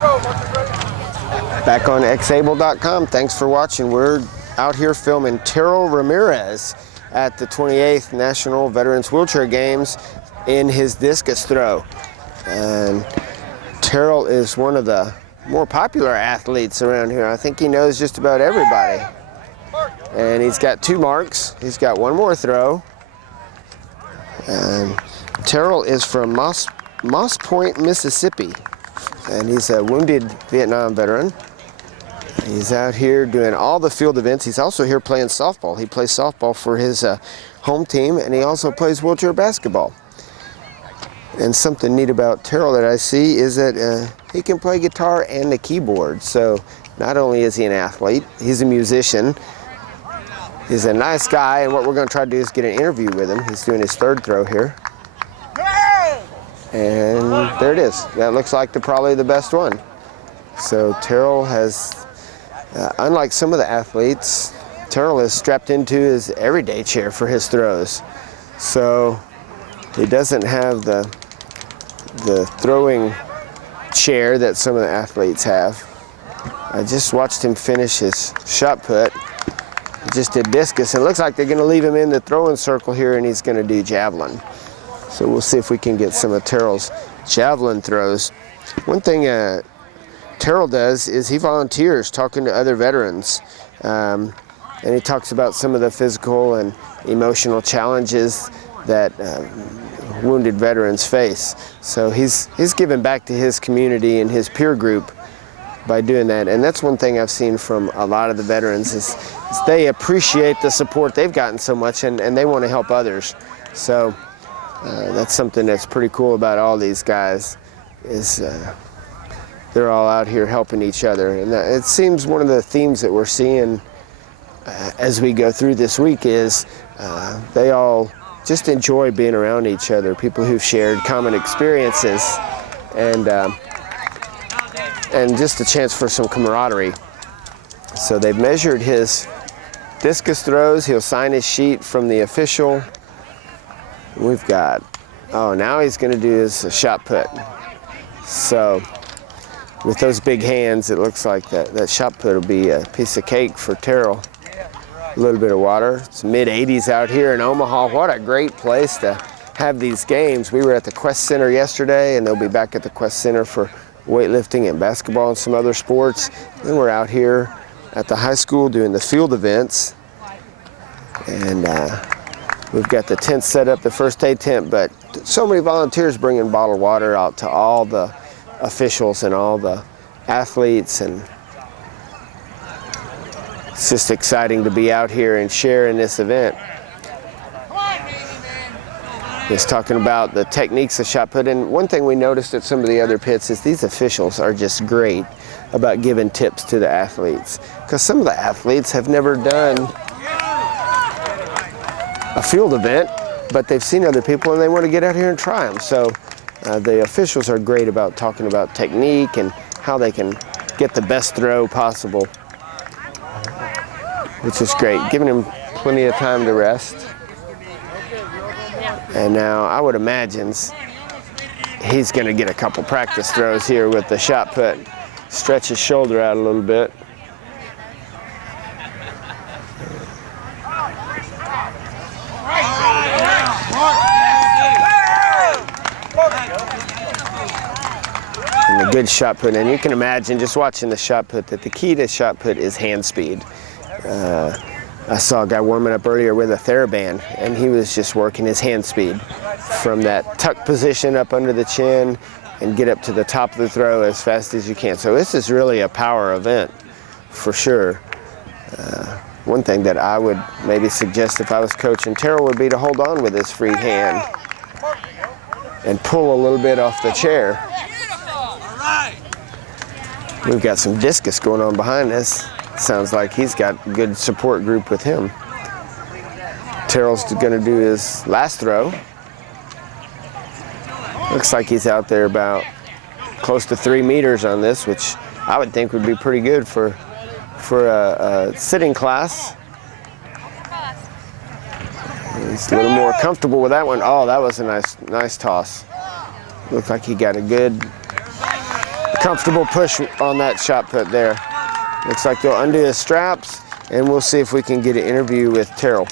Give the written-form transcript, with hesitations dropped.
Back on xable.com. Thanks for watching. We're out here filming Terral Ramirez at the 28th National Veterans Wheelchair Games in his discus throw. And Terral is one of the more popular athletes around here. I think he knows just about everybody. And he's got 2 marks. He's got 1 more throw. And Terral is from Moss Point, Mississippi. And he's a wounded Vietnam veteran. He's out here doing all the field events. He's also here playing softball. He plays softball for his home team, and he also plays wheelchair basketball. And something neat about Terral that I see is that he can play guitar and the keyboard. So not only is he an athlete, he's a musician. He's a nice guy, and what we're going to try to do is get an interview with him. He's doing his 3rd throw here. And there it is. That looks like probably the best one. So Terral has, unlike some of the athletes, Terral is strapped into his everyday chair for his throws. So he doesn't have the throwing chair that some of the athletes have. I just watched him finish his shot put. He just did discus. It looks like they're going to leave him in the throwing circle here, and he's going to do javelin. So we'll see if we can get some of Terrell's javelin throws. One thing Terral does is he volunteers talking to other veterans. And he talks about some of the physical and emotional challenges that wounded veterans face. So he's giving back to his community and his peer group by doing that. And that's one thing I've seen from a lot of the veterans is they appreciate the support they've gotten so much, and they want to help others. So that's something that's pretty cool about all these guys is they're all out here helping each other. And it seems one of the themes that we're seeing as we go through this week is they all just enjoy being around each other, people who've shared common experiences, and just a chance for some camaraderie. So they've measured his discus throws. He'll sign his sheet from the official. We've got, now he's going to do his shot put. So with those big hands, it looks like that shot put will be a piece of cake for Terral. A little bit of water. It's mid-80s out here in Omaha. What a great place to have these games. We were at the Quest Center yesterday, and they'll be back at the Quest Center for weightlifting and basketball and some other sports. Then we're out here at the high school doing the field events. And we've got the tent set up, the first aid tent, but so many volunteers bringing bottled water out to all the officials and all the athletes, and it's just exciting to be out here and share in this event. Just talking about the techniques of shot put, and one thing we noticed at some of the other pits is these officials are just great about giving tips to the athletes, because some of the athletes have never done a field event, but they've seen other people and they want to get out here and try them. So the officials are great about talking about technique and how they can get the best throw possible, which is great, giving them plenty of time to rest. And now I would imagine he's going to get a couple practice throws here with the shot put. Stretch his shoulder out a little bit. And a good shot put, and you can imagine just watching the shot put that the key to shot put is hand speed. I saw a guy warming up earlier with a TheraBand, and he was just working his hand speed from that tuck position up under the chin and get up to the top of the throw as fast as you can. So this is really a power event for sure. One thing that I would maybe suggest if I was coaching Terral would be to hold on with his free hand and pull a little bit off the chair. We've got some discus going on behind us. Sounds like he's got a good support group with him. Terrell's going to do his last throw. Looks like he's out there about close to 3 meters on this, which I would think would be pretty good for a sitting class. He's a little more comfortable with that one. Oh, that was a nice toss. Looked like he got a good comfortable push on that shot put there. Looks like they'll undo his straps, and we'll see if we can get an interview with Terral.